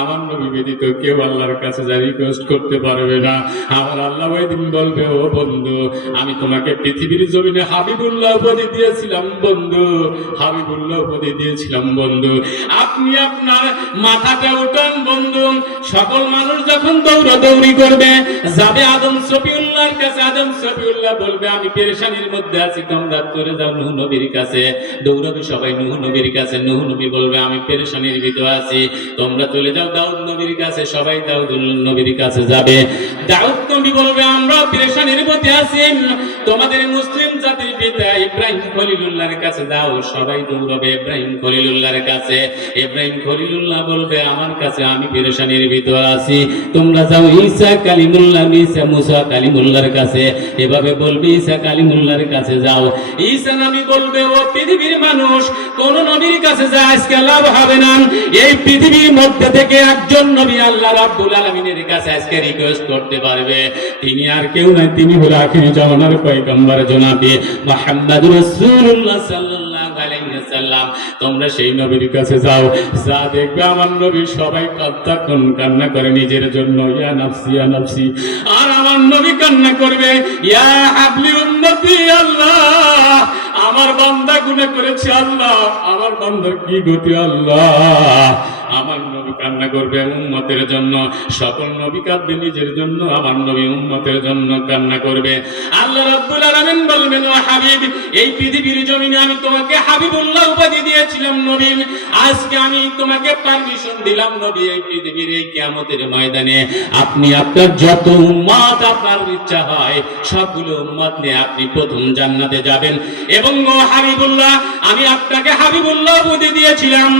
আমার নবী ব্যতীত কেউ আল্লাহর কাছে যা রিকোয়েস্ট করতে পারবে না আমার আল্লাহ ওই দিন বলবে ও বন্ধু আমি তোমাকে পৃথিবীর জমিনে হাবিবুল্লাহ উপাধি দিয়েছিলাম বন্ধু হাবিবুল্লাহ উপাধি দিয়েছিলাম বন্ধু আপনি আপনার মাথাটা উঠান বন্ধু সকল মানুষ যখন দৌড়াদৌড়ি করবে যাবে আদম শফিউল্লাহর কাছে আদম শফিউল্লাহ বলবে আমি পেরেশানির মধ্যে আছি তোমরা চলে যাও নূহ নবীর কাছে দৌড়াবে সবাই নূহ নবীর কাছে নূহ নবী বলবে আমি পেরেশানির ভিতরে আছি তোমরা চলে যাও দাউদ নবীর কাছে সবাই দাউদ নবীর কাছে যাবে দাউদ নবী বলবে আমরা পেরেশানির মধ্যে আছি তোমাদের মুসলিম জাতির পিতা ইব্রাহিম খলিলুল্লাহর কাছে যাও সবাই দৌড়াবে ইব্রাহিম খলিলুল্লাহর কাছে ইব্রাহিম খলিলুল্লাহ বলবে আমার কাছে আমি পেরেশানির ভিতর আছি তোমরা যাও ঈসা কালিমুল্লাহ ঈসা মুসা কালিমুল্লাহর কাছে এভাবে বলবে ঈসা কালিমুল্লাহর কাছে যাও ঈসা নবী বলবে ও পৃথিবীর মানুষ কোন নবীর কাছে যা আজকে লাভ হবে না এই পৃথিবীর মধ্যে থেকে একজন নবী আল্লাহ রাব্বুল আলামিনের কাছে আজকে রিকোয়েস্ট করতে পারবে তিনি আর কেউ নয় তিনি হলো আখিরি জামানার পয়গম্বর জনাবে মুহাম্মদুর রাসূলুল্লাহ সাল্লাল্লাহু আলাইহি ওয়াসাল্লাম তোমরা সেই নবীর কাছে যাও যা দেখবে আমার নবী সবাই কান্না করে নিজের জন্য ইয়া নাফসি ইয়া নাফসি আর আমার নবী কান্না করবে ইয়া হাবলি উম্মতি আল্লাহ আমার বান্দা গুনাহ করেছে আল্লাহ আমার বান্দার কি গতি আল্লাহ আমার নবী কান্না করবে উম্মতের জন্য, সকল নবী কাঁদবে নিজের জন্য, আমার নবী উম্মতের জন্য কান্না করবে। আল্লাহ রাব্বুল আলামিন বলবেন, ও হাবিব, এই পৃথিবীর জমিনে আমি তোমাকে হাবিবুল্লাহ উপাধি দিয়েছিলাম নবী, আজকে আমি তোমাকে পারমিশন দিলাম নবী, এই পৃথিবীর এই কিয়ামতের ময়দানে আপনি আপনার যত উম্মত আপনার ইচ্ছা হয় সবগুলো উম্মত নিয়ে আপনি প্রথম জান্নাতে যাবেন। এবং ও হাবিবুল্লাহ, আমি আপনাকে হাবিবুল্লাহ উপাধি দিয়েছিলাম,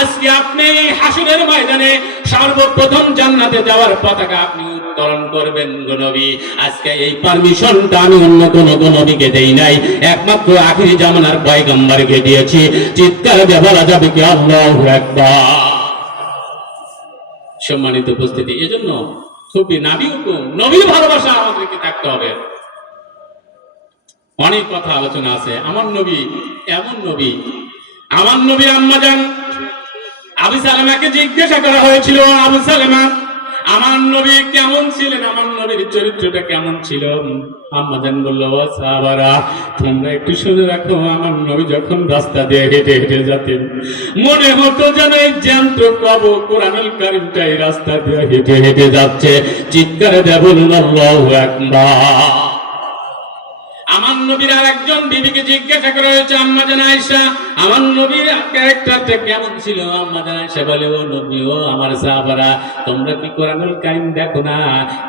আজকে আপনি এই হাসরের ময়দানে সর্বপ্রথম জান্নাতে যাওয়ার পতাকা আপনি উত্তোলন করবেন গো নবী। আজকে এই পারমিশনটা আমি অন্য কোনো নবীকে দেই নাই, একমাত্র আখিরি জামানার পয়গম্বরকে দিয়েছি। চিৎকার দিয়ে বলা যাবে কি আল্লাহু আকবার। সম্মানিত উপস্থিতি, এজন্য খুবই নবী হুকুম, নবীর ভালোবাসা আমাদেরকে থাকতে হবে। অনেক কথা আলোচনা আছে। আমার নবী এমন নবী, আমার নবী আম্মাজান আবু সালামাকে জিজ্ঞাসা করা হয়েছিল, আবু সালামা আমার নবী কেমন ছিলেন, আমার নবীর চরিত্রটা কেমন ছিল? আম্মাজান বলল, ও সাহাবারা, তোমরা একটু শুনে রাখো, আমার নবী যখন রাস্তা দিয়ে হেঁটে হেঁটে যেতেন মনে হতো যেন এই জ্যান্ত কবর কোরআনুল কারীমটা এই রাস্তা দিয়ে হেঁটে হেঁটে যাচ্ছে। চিৎকারে দিয়ে বলুন আল্লাহু আকবার। আমার নবীর আর একজন বিবিকে জিজ্ঞাসা করা হয়েছে, আম্মাজান আয়েশা, আমার নবীর ক্যারেক্টারটা কেমন ছিল? আম্মাজান আয়েশা বলে, ও নবী, ও আমার সাহাবারা, তোমরা কি কোরআনুল কারীম দেখো না?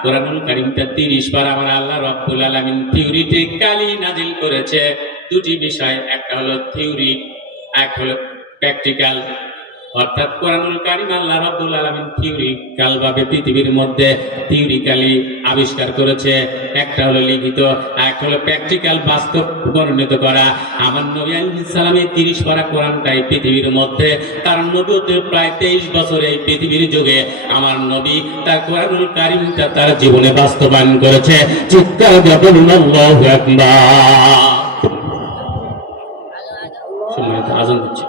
কোরআনুল কারীমটা 30 বার আমার আল্লাহ রাব্বুল আলামিন থিওরিটিক্যালি নাজিল করেছে। দুটি বিষয়, একটা হলো থিওরি, এক হলো প্র্যাকটিক্যাল। অর্থাৎ কোরআনুল কারীম আল্লাহ রাব্বুল আলামিন থিওরিক্যাল ভাবে পৃথিবীর মধ্যে থিওরিক্যালি আবিষ্কার করেছে, একটা হলো লিখিত, একটা হলো প্র্যাকটিক্যাল বাস্তব পরিণত করা। আমার নবী আলাইহিস সালাম এই 30 পারা কোরআনটাই পৃথিবীর মধ্যে তার নবুয়তের প্রায় 23 বছর এই পৃথিবীর যুগে আমার নবী তার কোরআনুল কারীমটা তার জীবনে বাস্তবায়ন করেছে। চিৎকার দিয়ে বলুন আল্লাহু আকবার। সম্মানিত, আযান দিচ্ছে।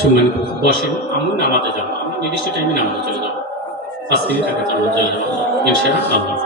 সম্মানিত, বসেন, আমি নামাজে যাবো, আমি নির্দিষ্ট টাইমে নামাজে চলে যাবো, 5 মিনিট আগে চলে যাবো ইনশাআল্লাহ।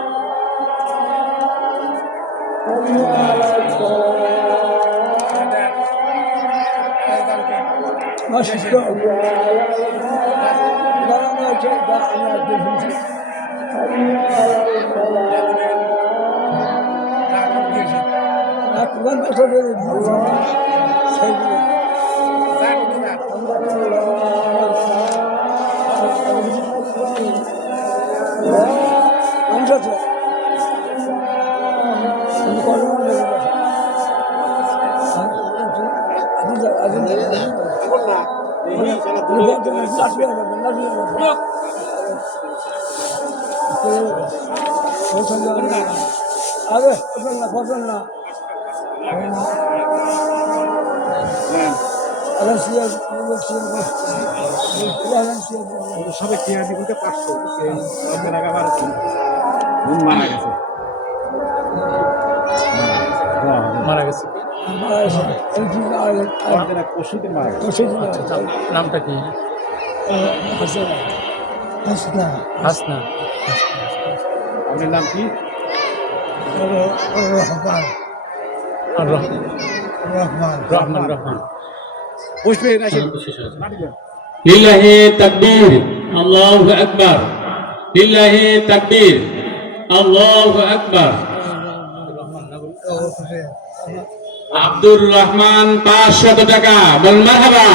সবাই টিআরডি বলতে 500 মারা গেছে, মারা গেছে, নামটা কি? হাসনা। আপনার নাম কি? রহমান। লিল্লাহি তাকবীর, আল্লাহু আকবার, লিল্লাহি তাকবীর, আল্লাহু আকবার। আব্দুর রহমান 500 টাকা, বলেন মারহাবা।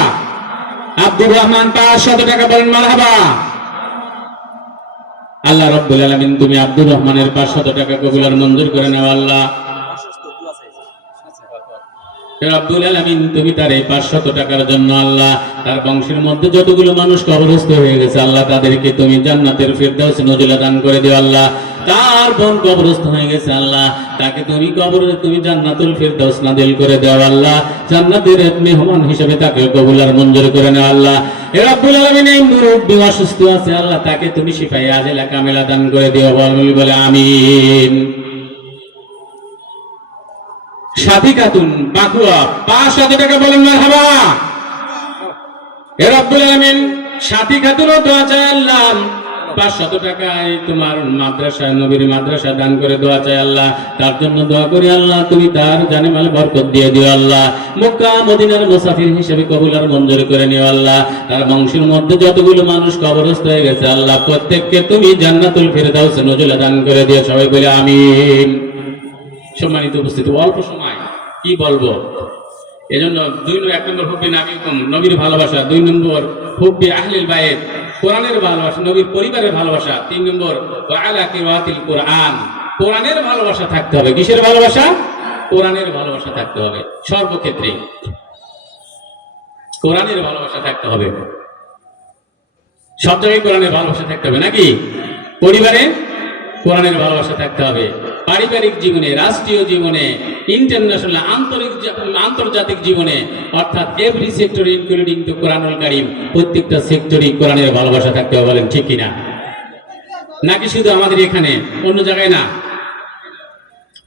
আব্দুর রহমান 500 টাকা, বলেন মারহাবা। আল্লাহ রাব্বুল আলামিন তুমি আব্দুর রহমানের 500 টাকা কবুল আর মঞ্জুর করে নাও আল্লাহ। রাব্বুল আলামিন তুমি তার এই 500 টাকার জন্য আল্লাহ তার বংশের মধ্যে যতগুলো মানুষ কবরস্থ হয়ে গেছে আল্লাহ তাদেরকে তুমি জান্নাতের ফেরদাউস নজুলা দান করে দিও আল্লাহ। তার বোন কবরস্থ হয়ে গেছে আল্লাহ, তাকে তুমি কবরে তুমি জান্নাতুল ফিরদাউস নাযিল করে দাও আল্লাহ, জান্নাতের মেহমান হিসেবে তাকে কবুল আর মঞ্জুর করে নাও আল্লাহ। হে রব্বুল আলামিন, এই মুরব্বি অসুস্থ আছে আল্লাহ, তাকে তুমি শিফায়ে আজেলা কামেলা দান করে দিও, বলে আমিন। সাথী খাতুন বাকুয়া 500 টাকা বলেন মারহাবা। হে রব্বুল আলামিন, সাথী খাতুনও দোয়া চাই আল্লাহ, 500 টাকায় তোমার মাদ্রাসা নবীর মাদ্রাসা দান করে দোয়া চাই আল্লাহ, তার জন্য দোয়া করি আল্লাহ, তুমি তার জানে মালে বরকত দিয়ে দিও আল্লাহ, মক্কা মদিনার মুসাফির হিসেবে কবুল আর মঞ্জুর করে নিও আল্লাহ। তার বংশের মধ্যে যতগুলো মানুষ কবরস্থ হয়ে গেছে আল্লাহ, প্রত্যেককে তুমি জান্নাতুল ফিরদাউস নজুলা দান করে দিও, সবাই বলে আমিন। সম্মানিত উপস্থিতি, অল্প সময় কি বলবো, এজন্য 1 নম্বর হুব্বি নাবিকুম, নবীর ভালোবাসা, 2 নম্বর হুব্বি আহলিল বাইত, কোরআনের ভালোবাসা, নবীর পরিবারের ভালোবাসা, 3 নম্বর ওয়া আলা কিরাতিল কোরআন, কোরআনের ভালোবাসা থাকতে হবে। কিসের ভালোবাসা? কোরআনের ভালোবাসা থাকতে হবে, সর্বক্ষেত্রে কোরআনের ভালোবাসা থাকতে হবে, সব জায়গায় কোরআনের ভালোবাসা থাকতে হবে নাকি? পরিবারে কোরআনের ভালোবাসা থাকতে হবে, পারিবারিক জীবনে, রাষ্ট্রীয় জীবনে, ইন্টারন্যাশনাল আন্তর্জাতিক জীবনে, অর্থাৎ এভরি সেক্টর ইনক্লুডিং দ্য কোরআনুল কারীম, প্রত্যেকটা সেক্টরই কোরআনের ভালোবাসা থাকতে হবে, বলেন ঠিক কিনা? নাকি শুধু আমাদের এখানে, অন্য জায়গায় না?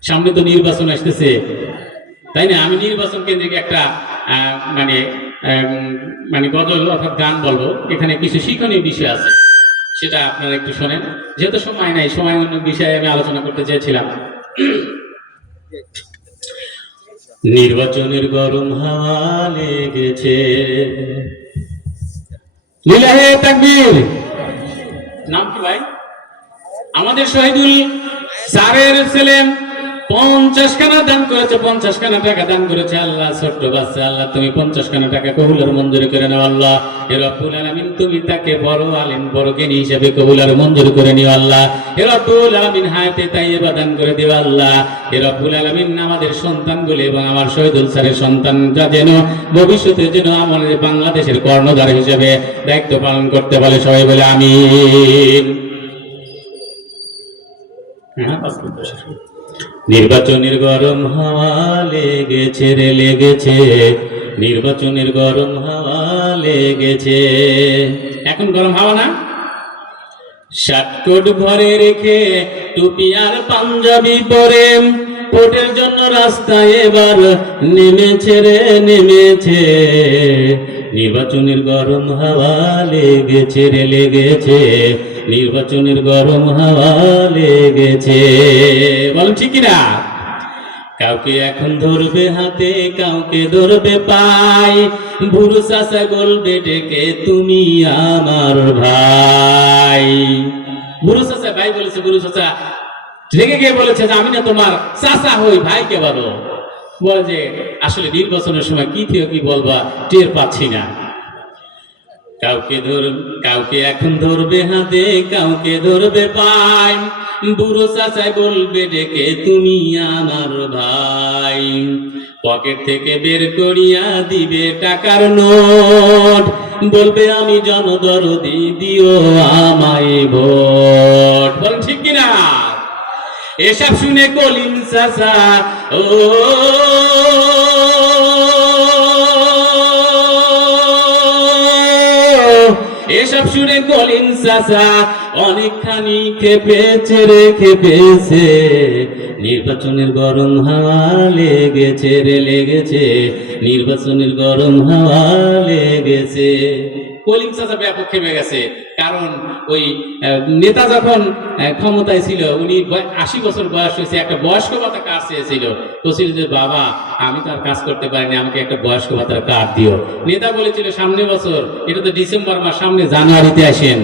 সামনে তো নির্বাচন আসতেছে, তাই না? আমি নির্বাচন কেন্দ্রিক একটা মানে গজল অর্থাৎ গান বলবো, এখানে কিছু শিক্ষণীয় বিষয় আছে, সেটা আপনারা একটু শোনেন, যেহেতু সময় নাই, সময় অন্য বিষয়ে আমি আলোচনা করতে চেয়েছিলাম। নির্বাচনের গরম হাওয়া লেগেছে, লিল্লাহে তাকবীর। নাম কি ভাই? আমাদের শহীদুল স্যারের ছেলে 50 খানা দান করেছে, 50 খানা টাকা দান করেছে আল্লাহ, ছোট্ট বাচ্চা আল্লাহ, তুমি 50 খানা টাকা কবুল আর মঞ্জুর করে নাও আল্লাহ। হে রব্বুল আলামিন, তুমি তাকে বড় আলেম, বড় জ্ঞানী হিসেবে কবুল আর মঞ্জুর করে নিও আল্লাহ। হে রব্বুল আলামিন, হায়াতে তাইয়্যিবা দান করে দিও আল্লাহ। হে রব্বুল আলামিন, আমাদের সন্তানগুলো এবং আমার শহীদুল স্যারের সন্তানরা যেন ভবিষ্যতে যেন আমাদের বাংলাদেশের কর্ণধার হিসেবে দায়িত্ব পালন করতে পারে, সবাই বলে আমিন। নির্বাচনের গরম হাওয়া লেগেছে রে লেগেছে, নির্বাচনের গরম হাওয়া লেগেছে। এখন গরম হাওয়া না? শার্টকোট ভরে রেখে টুপি আর পাঞ্জাবি পরে ভোটের জন্য রাস্তায় এবার নেমেছে রে নেমেছে, নির্বাচনের গরম হাওয়া লেগেছে রে লেগেছে, নির্বাচনের গরম হাওয়া লেগেছে, বলেন ঠিক কিনা? কাউকে এখন ধরবে হাতে, কাউকে ধরবে পাই, বুড়ো চাচা বলবে ডেকে তুমি আমার ভাই। বুড়ো চাচা ভাই বলেছে, বুড়ো চাচা রেগে গিয়ে বলেছে যে আমি না তোমার চাচা হই, ভাইকে বলো। বলে যে আসলে নির্বাচনের সময় কি থেকে কি বলবা টের পাচ্ছি না। কাউকে এখন ধরবে হাতে, কাউকে ধরবে পাই, বুড়ো চাচাই বলবে ডেকে তুমি আমার ভাই। পকেট থেকে বের করিয়া দিবে টাকার নোট, বলবে আমি জনদরদি, দিও আমায় ভোট, বলেন ঠিক কিনা? এসব শুনে কলিম চাচা ও এসব শুনে কলিম চাচা অনেকখানি খেপেছে রে খেপেছে, নির্বাচনের গরম হাওয়া লেগেছে রে লেগেছে, নির্বাচনের গরম হাওয়া লেগেছে। কলিম চাচা ব্যাপক খেপে গেছে, কারণ ওই নেতা যখন ক্ষমতায় ছিল, উনি 80 বছর বয়স হয়েছে, একটা বয়স্ক ভাতা কার্ড চেয়েছিল, বলছিল যে বাবা আমি তো আর কাজ করতে পারিনি, আমাকে একটা বয়স্ক ভাতার কার্ড দিও। নেতা বলেছিল সামনে বছর, এটা তো ডিসেম্বর মাস, সামনে জানুয়ারিতে আসেন।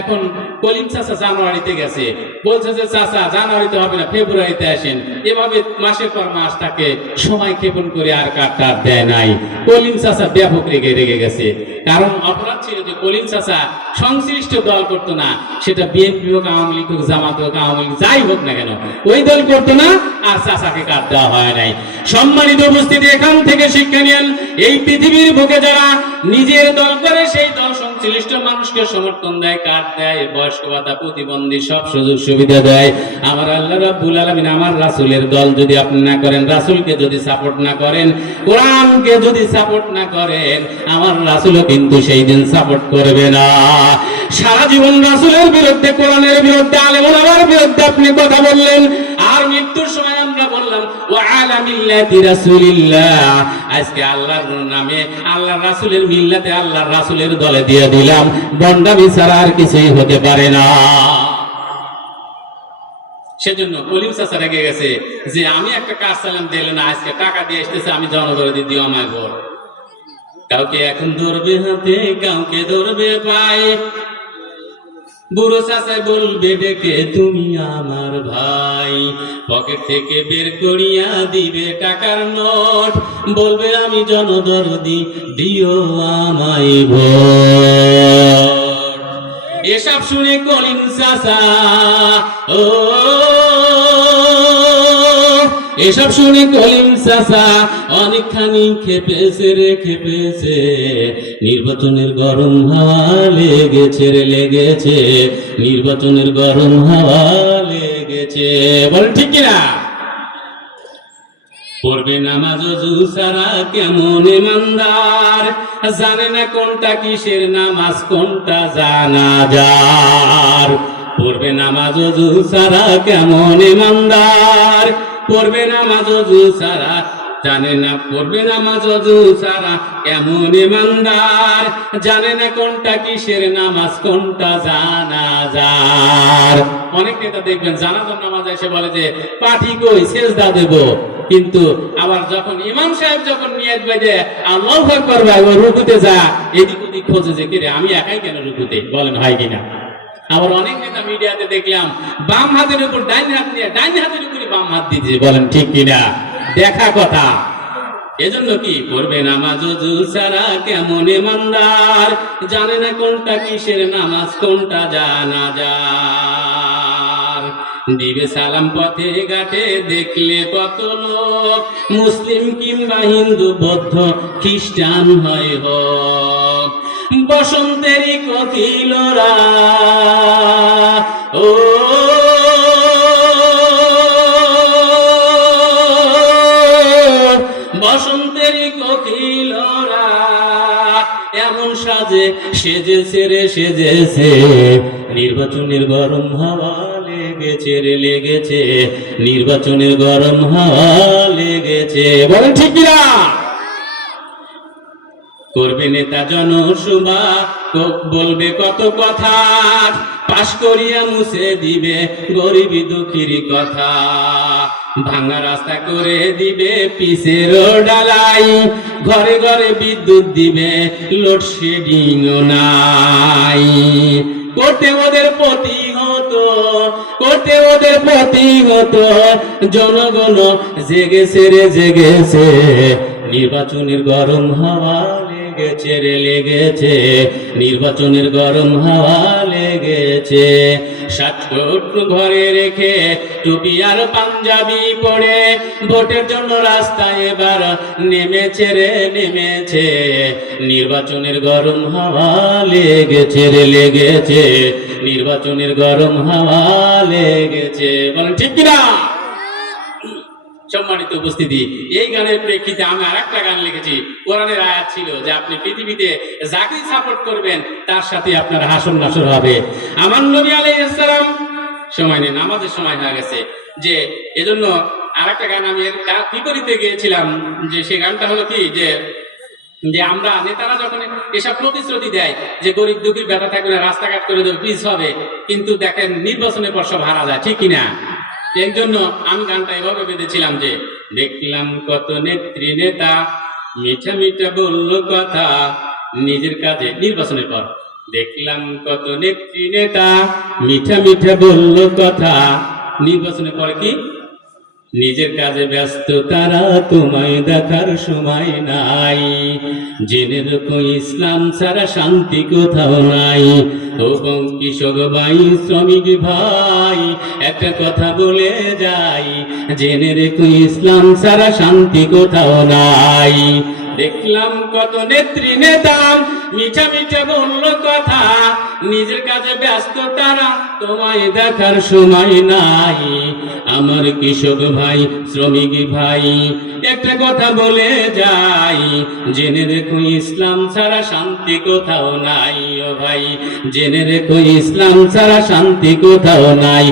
এখন কলিম চাচা জানুয়ারিতে গেছে, বলছে যে চাচা জানুয়ারিতে হবে না, ফেব্রুয়ারিতে আসেন। এভাবে মাসের পর মাস তাকে সময় ক্ষেপণ করে আর কার্ডটা দেয় নাই। কলিম চাচা ব্যাপক রেগে গেছে, কারণ অপরাধ ছিল যে কলিম চাচা সংশ্লিষ্ট দল করতো না, সেটা বিএনপি হোক, আওয়ামী লীগ হোক, জামাত হোক, আওয়ামী লীগ যাই হোক না কেন, ওই দল করতো না, আর চাচাকে কার্ড দেওয়া হয় নাই। সম্মানিত উপস্থিতি, এখান থেকে শিক্ষা নেন, এই পৃথিবীর বুকে যারা নিজের দল করে সেই দল সংশ্লিষ্ট মানুষকে সমর্থন দেয়, কার্ড দেয়, বয়স্ক ভাতা, প্রতিবন্ধী সব সুযোগ সুবিধা দেয়। আমার আল্লাহ রাব্বুল আলামিন আমার রাসূলের দল যদি আপনি না করেন, রাসূলকে যদি সাপোর্ট না করেন, কোরআনকে যদি সাপোর্ট না করেন, আমার রাসূলও কিন্তু সেই দিন সাপোর্ট করবে না। সারা জীবন রাসূলের বিরুদ্ধে, কোরআনের বিরুদ্ধে, আলেম ওলামার বিরুদ্ধে আপনি কথা বললেন, আর মৃত্যুর সময় আমরা বললাম ওয়া আলা মিল্লাতি রাসূলিল্লাহ। আজকে আল্লাহর নামে, আল্লাহর রাসূলের মিল্লাতে, আল্লাহর রাসূলের দলে দিয়ে দিলাম। বন্ডামি ছাড়া আর কিছুই হতে পারে না। সেজন্য কলিম চাচা রেগে গেছে যে আমি একটা কাজ চালাম, দিল না, আজকে টাকা দিয়ে আসতেছে, আমি জনগণে দিও আমার ঘর। কাউকে এখন ধরবে হাতে, কাউকে ধরবে পায়ে, বুড়ো চাচাই বলবে ডেকে তুমি আমার ভাই, পকেট থেকে বের করিয়া দিবে টাকার নোট, বলবে আমি জনদরদি, দিও আমায় ভোট। এসব শুনে কলিম চাচা, ও এসব শুনে কলিম চাচা অনেকখানি খেপেছে রে খেপেছে। নির্বাচনের গরম হাওয়া লেগেছে রে লেগেছে, নির্বাচনের গরম হাওয়া লেগেছে। বল ঠিক কিনা? পড়বে নামাজ ওযু ছাড়া কেমন ইমানদার, জানে না কোনটা কিসের নামাজ, কোনটা জানাজার। পড়বে নামাজ ওযু ছাড়া কেমন ইমানদার, পড়বে নামাজ ওযু ছাড়া, জানে না, পড়বে নামাজ ওযু ছাড়া কেমন ইমানদার, জানে না কোনটা কিসের নামাজ, কোনটা জানাজার। অনেক নেতা দেখবেন জানাজার নামাজ এসে বলে যে পাঠি কই, সেজদা দেব, কিন্তু আবার যখন ইমাম সাহেব যখন নিয়ত বেঁধে আল্লাহু আকবার ভাই ও রুকুতে যা, এদিক ওদিক খোঁজে যে কে রে, আমি একাই কেন রুকুতে? বলেন হয় কিনা? আবার অনেক নেতা মিডিয়াতে দেখলাম বাম হাতের উপর ডাইন হাত নিয়ে ডাইন হাতের উপরে বাম হাত দিচ্ছে। বলেন ঠিক কিনা? দেখা কথা। এজন্য কি পড়বে নামাজ ওযু ছাড়া কেমন ইমানদার, জানে না কোনটা কিসের নামাজ, কোনটা জানাজার। দিবে সালাম পথে ঘাটে দেখলে কত লোক, মুসলিম কিংবা হিন্দু, বৌদ্ধ, খ্রিস্টান হয় হোক, বসন্তেরই কোকিলরা, ও বসন্তেরই কোকিলরা এমন সাজে সেজেছে রে সেজেছে, নির্বাচনের গরম হাওয়া লেগেছে রে লেগেছে, নির্বাচনের গরম হাওয়া লেগেছে। বলেন ঠিক কিনা? করবে নেতা জনসভা, বলবে কত কথা, পাশ করিয়া মুছে দিবে গরিবী দুঃখীর কথা, ভাঙা রাস্তা করে দিবে পিচের ডালাই, ঘরে ঘরে বিদ্যুৎ দিবে, লোডশেডিং নাই। করতে ওদের প্রতিহত, করতে ওদের প্রতিহত, জনগণ জেগেছে রে জেগেছে, নির্বাচনের গরম হাওয়া লেগেছে রে লেগেছে, নির্বাচনের গরম হাওয়া লেগেছে। 60 কোট ঘরে রেখে টুপি আর পাঞ্জাবি পরে ভোটের জন্য রাস্তায় এবার নেমেছে রে নেমেছে, নির্বাচনের গরম হাওয়া লেগেছে রে লেগেছে, নির্বাচনের গরম হাওয়া লেগেছে। বলেন ঠিক কিনা? সম্মানিত উপস্থিতি, এই গানের প্রেক্ষিতে আমি আরেকটা গান লিখেছি। কোরআনের আয়াত ছিল যে আপনি পৃথিবীতে যাকে সাপোর্ট করবেন তার সাথে আপনার হাসর নাসর হবে। আমার নবী আলাইহিস সালাম, সময় নেই, নামাজের সময় হয়ে গেছে, যে এজন্য আরেকটা গান আমি তার বিপরীতে গিয়েছিলাম, যে সে গানটা হলো কি, যে যে আমরা নেতারা যখন এসব প্রতিশ্রুতি দেয় যে গরিব দুঃখীর ব্যথা থাকবে না, রাস্তাঘাট করে দেবে, পিস হবে, কিন্তু দেখেন নির্বাচনের পর সব হারা যায়, ঠিক কিনা? এই জন্য আমি গানটা এভাবে বেঁধেছিলাম যে দেখলাম কত নেত্রী নেতা মিঠা মিঠা বলল কথা নিজের কাজে, নির্বাচনের পর দেখলাম কত নেত্রী নেতা মিঠা মিঠা বলল কথা, নির্বাচনের পরে কি নিজের কাজে ব্যস্ত তারা, তোমায় দেখার সময় নাই, জেনে রাখো ইসলাম ছাড়া শান্তি কোথাও নাই। ও কৃষক ভাই, শ্রমিক ভাই, একটা কথা বলে যাই, জেনে রেখো ইসলাম ছাড়া শান্তি কোথাও নাই। দেখলাম কত নেত্রী নেতা মিঠা মিঠা বললো কথা, নিজের কাজে ব্যস্ত তারা, তোমায় দেখার সময় নাই। আমার কৃষক ভাই, শ্রমিক ভাই, একটা কথা বলে যাই, জেনে রেখো ইসলাম ছাড়া শান্তি কোথাও নাই। ও ভাই, জেনে রেখো ইসলাম ছাড়া শান্তি কোথাও নাই।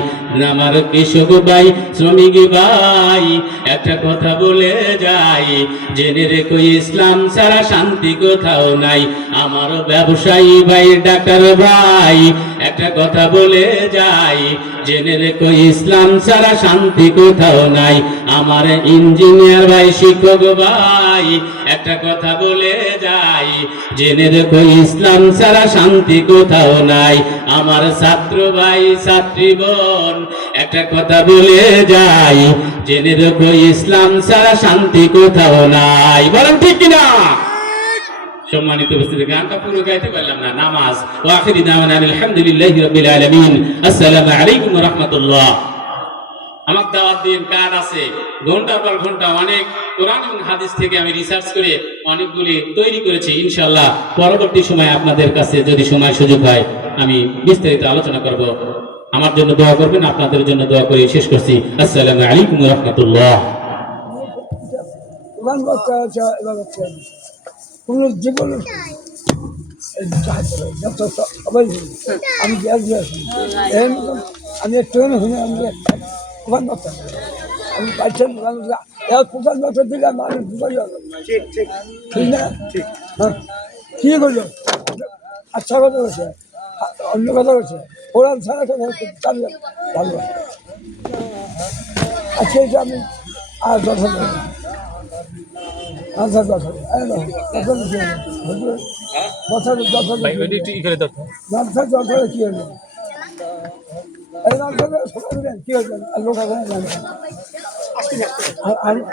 আমার কৃষক ভাই, শ্রমিক ভাই, একটা কথা বলে যাই, জেনে রেখো ইসলাম ছাড়া শান্তি কোথাও নাই। আমার ব্যবসায়ী ভাই, ডাক্তার ভাই, একটা কথা বলে যাই, জেনে রেখো ইসলাম ছাড়া শান্তি কোথাও নাই। আমার ইঞ্জিনিয়ার ভাই, শিক্ষক ভাই, একটা কথা বলে যাই, জেনে রেখো ইসলাম ছাড়া শান্তি কোথাও নাই। আমার ছাত্র ভাই, ছাত্রী বোন, একটা কথা বলে যাই, জেনে রেখো ইসলাম ছাড়া শান্তি কোথাও নাই। বলেন ঠিক কিনা? সম্মানিত উপস্থিতি, গানটা পুরো গাইতে পারলাম না। নামাজ ওয়া আখিরি দাওয়ানা আলহামদুলিল্লাহি রাব্বিল আলামিন। আসসালামু আলাইকুম ওয়া রাহমাতুল্লাহ। আমার দাওয়াত দিন কার্ড আছে, ঘন্টার পর ঘন্টা অনেক কোরআন এবং হাদিস থেকে আমি রিসার্চ করে অনেকগুলি তৈরি করেছি। ইনশাআল্লাহ পরবর্তী সময় আপনাদের কাছে যদি সময় সুযোগ হয় আমি বিস্তারিত আলোচনা করব। আমার জন্য দোয়া করবেন, আপনাদের জন্য দোয়া করে শেষ করছি। আসসালামু আলাইকুম ওয়া রাহমাতুল্লাহ। কোরআন বাচ্চা আছে এবার হচ্ছে কোনো যে কোনো সবাই আমি গ্যাস দিয়েছি আমি ট্রেন হয়ে আমি কোরআন বাচ্চা আমি পাইছেন কোরআন বাচ্চা দিলে মানুষ বুঝাই হবে ঠিক না? হ্যাঁ, কি করলো? আচ্ছা কথা বলছে, অন্য কথা বলছে, কোরআন ছাড়া কথা হচ্ছে চালবে ভালো। আচ্ছা এটা আমি আর কথা বলি আচ্ছা কথা কি হলো? কি হয়েছে? লোক